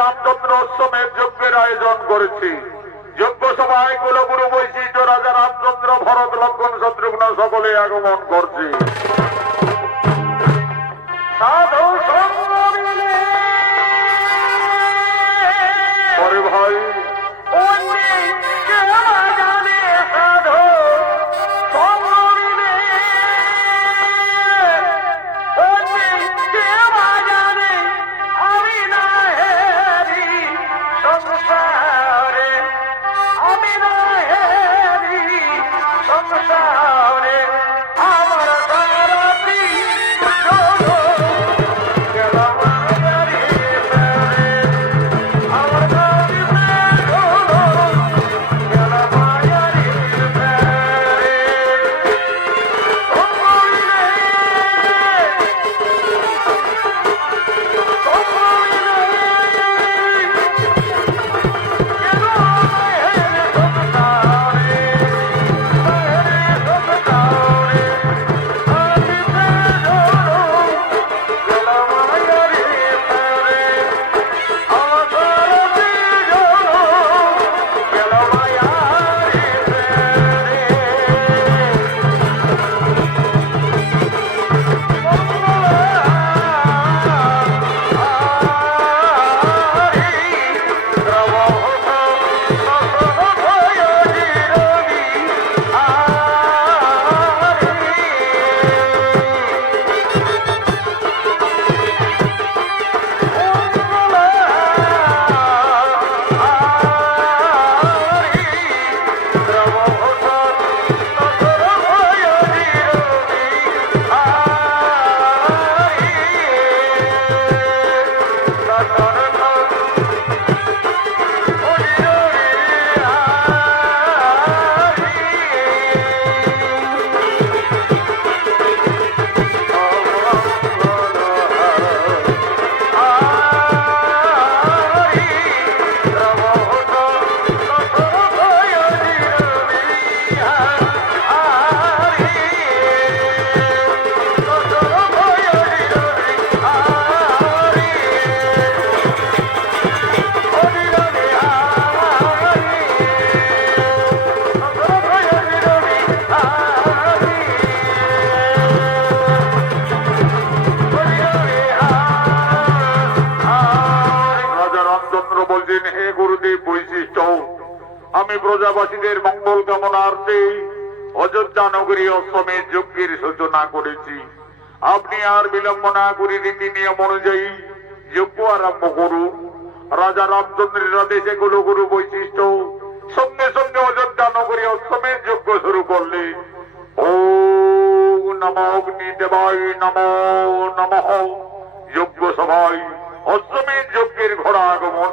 রামচন্দ্র অশ্বমের যজ্ঞের আয়োজন করেছি। যজ্ঞ সভায় কুলগুরু বৈশিষ্ট্য রাজা রামচন্দ্র ভরত লক্ষণ শত্রুঘ্ন সকলে আগমন করছে। বলছেন হে গুরুদেব বৈশিষ্ট্য, আমি প্রজাবাসীদের মঙ্গল কামনার্থে অযোধ্যা নগরী অশ্বমের যজ্ঞের সূচনা করেছি। আপনি আর বিলম্ব না করে রীতি নিয়ম অনুযায়ী যজ্ঞ আরম্ভ করুন। রাজা রামচন্দ্রের আদেশে গুরু গুরু বৈশিষ্ট্য, সঙ্গে সঙ্গে অযোধ্যা নগরী অশ্বমের যজ্ঞ শুরু করলে। ও নম অগ্নি দেবায় নম নম। যজ্ঞ সভায় অষ্টমীর যজ্ঞের ঘোড়া আগমন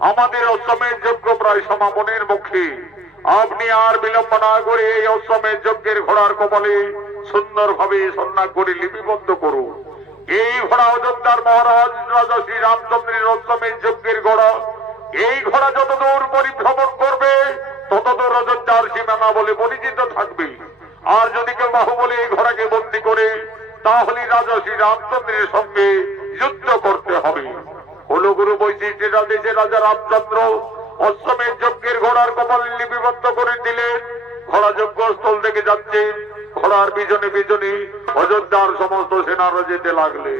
আমাদের অশ্বমের যজ্ঞ প্রায় সমাপনের মুখে। আপনি আর বিলম্ব না করে এই অশ্বমের যজ্ঞের ঘোড়ার কপালে সুন্দরভাবে সন্না করে লিপিবদ্ধ করুন। এই ঘোড়া অযোধ্যার মহারাজ রাজা শ্রী রামচন্দ্রের অশ্বমের যজ্ঞের ঘোড়া। এই ঘোড়া যতদূর পরিভ্রমণ করবে, ততদূর অযোধ্যার সীমানা বলে পরিচিত থাকবে। আর যদি কেউ বাহুবলে এই ঘোড়াকে বন্দি করে, তাহলে রাজা শ্রী রামচন্দ্রের সঙ্গে যুদ্ধ করতে হবে। হলগুরু বৈশিষ্ট্যের দেশে রাজা রামচন্দ্র অষ্টমের যজ্ঞের ঘোড়ার কপাল লিপিবদ্ধ করে দিলেন ঘোড়া যজ্ঞ স্থল থেকে যাচ্ছে, ঘোড়ার পিছনে পিছনে অযোধ্যার সমস্ত সেনারা যেতে লাগলে।